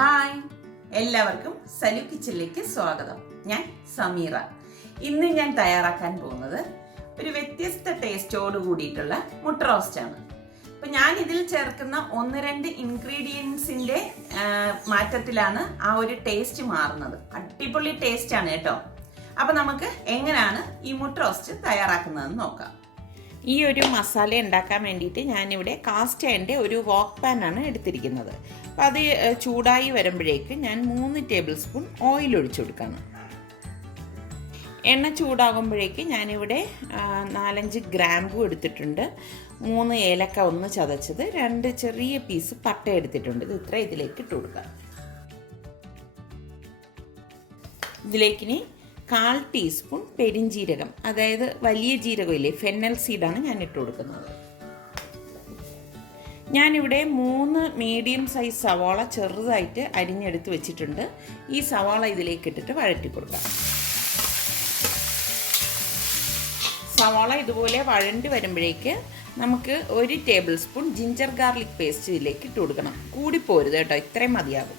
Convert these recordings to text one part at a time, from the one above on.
Hi, എല്ലാവർക്കും സലു കിച്ചണിലേക്ക് സ്വാഗതം. ഞാൻ സമീറ. ഇന്ന് ഞാൻ തയ്യാറാക്കാൻ പോകുന്നത് ഒരു വ്യത്യസ്ത ടേസ്റ്റോട് കൂടിയിട്ടുള്ള മുട്ട റോസ്റ്റാണ്. അപ്പം ഞാൻ ഇതിൽ ചേർക്കുന്ന 1-2 ഇൻഗ്രീഡിയൻസിൻ്റെ മാറ്റത്തിലാണ് ആ ഒരു ടേസ്റ്റ് മാറുന്നത്. അടിപൊളി ടേസ്റ്റാണ് കേട്ടോ. അപ്പം നമുക്ക് എങ്ങനെയാണ് ഈ മുട്ട റോസ്റ്റ് തയ്യാറാക്കുന്നതെന്ന് നോക്കാം. ഈ ഒരു മസാല ഉണ്ടാക്കാൻ വേണ്ടിയിട്ട് ഞാനിവിടെ കാസ്റ്റ് അയണിൻ്റെ ഒരു വോക്ക് പാനാണ് എടുത്തിരിക്കുന്നത്. അപ്പോൾ അത് ചൂടായി വരുമ്പോഴേക്ക് ഞാൻ 3 ടേബിൾ സ്പൂൺ ഓയിൽ ഒഴിച്ചു കൊടുക്കുകയാണ്. എണ്ണ ചൂടാകുമ്പോഴേക്ക് ഞാനിവിടെ 4-5 ഗ്രാമ്പു എടുത്തിട്ടുണ്ട്, 3 ഏലക്ക ഒന്ന് ചതച്ചത്, 2 ചെറിയ പീസ് പട്ട എടുത്തിട്ടുണ്ട്. ഇത് ഇത്ര ഇതിലേക്ക് ഇട്ട് കൊടുക്കാം. ഇതിലേക്കിനി 1/4 ടീസ്പൂൺ പെരിഞ്ജീരകം, അതായത് വലിയ ജീരകമില്ലേ, ഫെന്നൽ സീഡാണ് ഞാൻ ഇട്ട് കൊടുക്കുന്നത്. ഞാനിവിടെ 3 മീഡിയം സൈസ് സവാള ചെറുതായിട്ട് അരിഞ്ഞെടുത്ത് വെച്ചിട്ടുണ്ട്. ഈ സവാള ഇതിലേക്ക് ഇട്ടിട്ട് വഴറ്റി കൊടുക്കാം. സവാള ഇതുപോലെ വഴണ്ടി വരുമ്പോഴേക്ക് നമുക്ക് 1 table spoon ginger garlic paste ഇതിലേക്ക് ഇട്ട് കൊടുക്കണം. കൂടിപ്പോരുത് കേട്ടോ, ഇത്രയും മതിയാകും.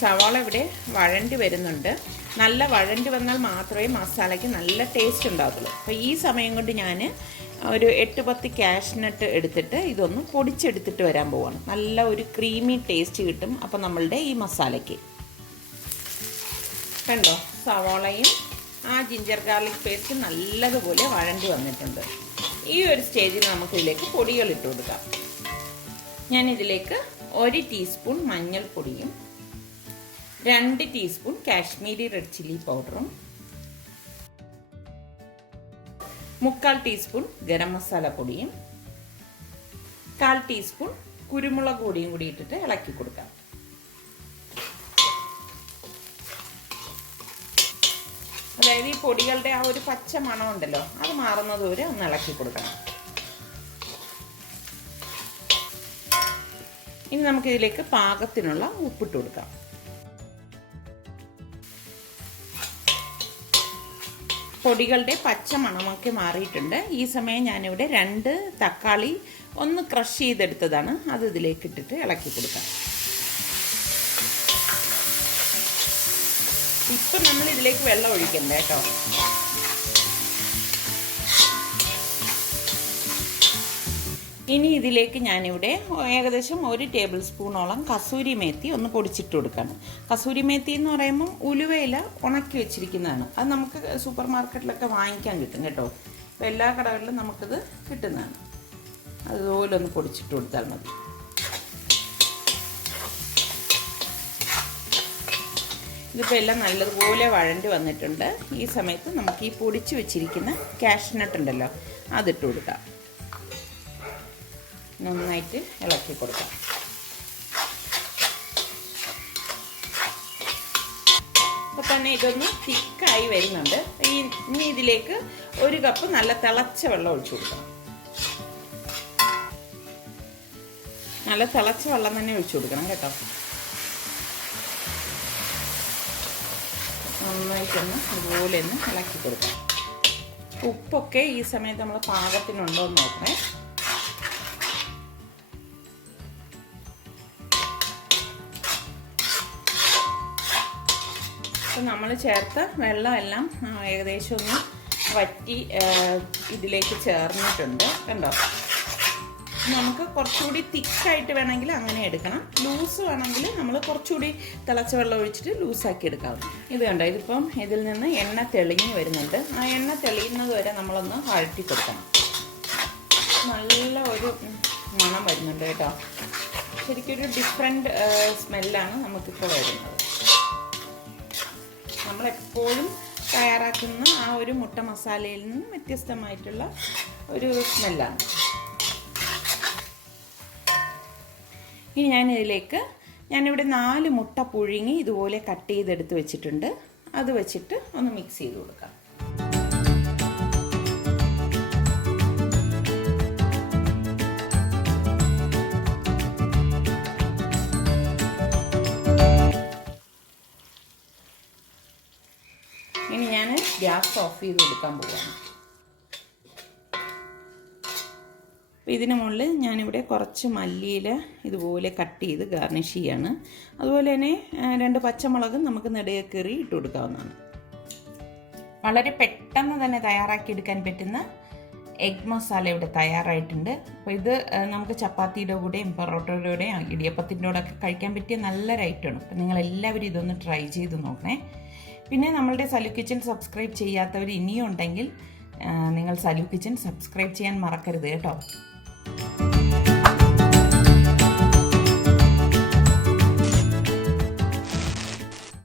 സവാള ഇവിടെ വഴണ്ടി വരുന്നുണ്ട്. നല്ല വഴണ്ടി വന്നാൽ മാത്രമേ മസാലയ്ക്ക് നല്ല ടേസ്റ്റ് ഉണ്ടാകത്തുള്ളൂ. അപ്പോൾ ഈ സമയം കൊണ്ട് ഞാൻ ഒരു 8-10 കാഷ്നട്ട് എടുത്തിട്ട് ഇതൊന്ന് പൊടിച്ചെടുത്തിട്ട് വരാൻ പോവാണ്. നല്ല ഒരു ക്രീമി ടേസ്റ്റ് കിട്ടും അപ്പോൾ നമ്മളുടെ ഈ മസാലയ്ക്ക്. കണ്ടോ, സവാളയും ആ ജിഞ്ചർ ഗാർലിക് പേസ്റ്റ് നല്ലതുപോലെ വഴണ്ടി വന്നിട്ടുണ്ട്. ഈ ഒരു സ്റ്റേജിൽ നമുക്കിതിലേക്ക് പൊടികൾ ഇട്ട് കൊടുക്കാം. ഞാനിതിലേക്ക് 1 ടീസ്പൂൺ മഞ്ഞൾപ്പൊടിയും 2 ടീസ്പൂൺ കാശ്മീരി റെഡ് ചില്ലി പൗഡറും 3/4 ടീസ്പൂൺ ഗരം മസാല പൊടിയും 1/4 ടീസ്പൂൺ കുരുമുളക് പൊടിയും കൂടി ഇട്ടിട്ട് ഇളക്കി കൊടുക്കാം. അതായത് ഈ പൊടികളുടെ ആ ഒരു പച്ച മണം ഉണ്ടല്ലോ, അത് മാറുന്നത് വരെ ഒന്ന് ഇളക്കി കൊടുക്കണം. ഇനി നമുക്കിതിലേക്ക് പാകത്തിനുള്ള ഉപ്പിട്ട് കൊടുക്കാം. പൊടികളുടെ പച്ച മണമൊക്കെ മാറിയിട്ടുണ്ട്. ഈ സമയം ഞാനിവിടെ 2 തക്കാളി ഒന്ന് ക്രഷ് ചെയ്തെടുത്തതാണ്, അത് ഇതിലേക്ക് ഇട്ടിട്ട് ഇളക്കി കൊടുക്കാം. ഇപ്പം നമ്മൾ ഇതിലേക്ക് വെള്ളം ഒഴിക്കണ്ട കേട്ടോ. ഇനി ഇതിലേക്ക് ഞാനിവിടെ ഏകദേശം 1 ടേബിൾ സ്പൂണോളം കസൂരിമേത്തി ഒന്ന് പൊടിച്ചിട്ട് കൊടുക്കണം. കസൂരിമേത്തി എന്ന് പറയുമ്പോൾ ഉലുവയില ഉണക്കി വെച്ചിരിക്കുന്നതാണ്. അത് നമുക്ക് സൂപ്പർ മാർക്കറ്റിലൊക്കെ വാങ്ങിക്കാൻ കിട്ടും കേട്ടോ. അപ്പോൾ എല്ലാ കടകളിലും നമുക്കിത് കിട്ടുന്നതാണ്. അതുപോലെ ഒന്ന് പൊടിച്ചിട്ട് കൊടുത്താൽ മതി. ഇതിപ്പോൾ എല്ലാം നല്ലതുപോലെ വഴണ്ടി വന്നിട്ടുണ്ട്. ഈ സമയത്ത് നമുക്ക് ഈ പൊടിച്ച് വെച്ചിരിക്കുന്ന കാഷ്നട്ട് ഉണ്ടല്ലോ, അതിട്ട് കൊടുക്കാം. നന്നായിട്ട് ഇളക്കി കൊടുക്കാം. അപ്പോൾ തന്നെ ഇതൊന്ന് തിക്കായി വരുന്നുണ്ട്. ഇനി ഇതിലേക്ക് 1 കപ്പ് നല്ല തിളച്ച വെള്ളം ഒഴിച്ചു കൊടുക്കണം. നല്ല തിളച്ച വെള്ളം തന്നെ ഒഴിച്ചു കൊടുക്കണം കേട്ടോ. നന്നായിട്ടൊന്ന് ഇതുപോലെ ഒന്ന് ഇളക്കി കൊടുക്കാം. ഉപ്പൊക്കെ ഈ സമയത്ത് നമ്മൾ പാകത്തിനുണ്ടോ എന്ന് നോക്കണേ. അപ്പം നമ്മൾ ചേർത്ത വെള്ളമെല്ലാം ഏകദേശം ഒന്ന് വറ്റി ഇതിലേക്ക് ചേർന്നിട്ടുണ്ട്. കണ്ടോ, നമുക്ക് കുറച്ചുകൂടി തിക്കായിട്ട് വേണമെങ്കിൽ അങ്ങനെ എടുക്കണം. ലൂസ് വേണമെങ്കിൽ നമ്മൾ കുറച്ചുകൂടി തിളച്ച വെള്ളം ഒഴിച്ചിട്ട് ലൂസാക്കി എടുക്കാം. ഇത് കണ്ടോ, ഇതിപ്പം ഇതിൽ നിന്ന് എണ്ണ തെളിഞ്ഞ് വരുന്നുണ്ട്. ആ എണ്ണ തെളിയുന്നത് വരെ നമ്മളൊന്ന് വഴറ്റി കൊടുക്കണം. നല്ല ഒരു മണം വരുന്നുണ്ട് കേട്ടോ. ശരിക്കൊരു ഡിഫറെൻറ്റ് സ്മെല്ലാണ് നമുക്കിപ്പോൾ വരുന്നത്. നമ്മളെപ്പോഴും തയ്യാറാക്കുന്ന ആ ഒരു മുട്ട മസാലയിൽ നിന്നും വ്യത്യസ്തമായിട്ടുള്ള ഒരു സ്മെല്ലാണ്. ഇനി ഞാനിവിടെ 4 മുട്ട പുഴുങ്ങി ഇതുപോലെ കട്ട് ചെയ്തെടുത്ത് വെച്ചിട്ടുണ്ട്. അത് വെച്ചിട്ട് ഒന്ന് മിക്സ് ചെയ്ത് കൊടുക്കാം. ഇനി ഞാൻ ഗ്യാസ് ഓഫ് ചെയ്ത് കൊടുക്കാൻ പോവാണ്. അപ്പോൾ ഇതിന് മുകളിൽ ഞാനിവിടെ കുറച്ച് മല്ലിയില ഇതുപോലെ കട്ട് ചെയ്ത് ഗാർണിഷ് ചെയ്യാണ്. അതുപോലെ തന്നെ 2 പച്ചമുളകും നമുക്ക് നെടുകെ കീറി ഇട്ട് കൊടുക്കാവുന്നതാണ്. വളരെ പെട്ടെന്ന് തന്നെ തയ്യാറാക്കിയെടുക്കാൻ പറ്റുന്ന എഗ് മസാല ഇവിടെ തയ്യാറായിട്ടുണ്ട്. അപ്പോൾ ഇത് നമുക്ക് ചപ്പാത്തിയുടെ കൂടെയും പൊറോട്ടയുടെ കൂടെയും ഇടിയപ്പത്തിൻ്റെ കൂടെ ഒക്കെ കഴിക്കാൻ പറ്റിയ നല്ലൊരു ഐറ്റമാണ്. അപ്പോൾ നിങ്ങളെല്ലാവരും ഇതൊന്ന് ട്രൈ ചെയ്ത് നോക്കണേ. പിന്നെ നമ്മളുടെ സലു കിച്ചൻ സബ്സ്ക്രൈബ് ചെയ്യാത്തവർ ഇനിയും ഉണ്ടെങ്കിൽ നിങ്ങൾ സലു കിച്ചൻ സബ്സ്ക്രൈബ് ചെയ്യാൻ മറക്കരുത് കേട്ടോ.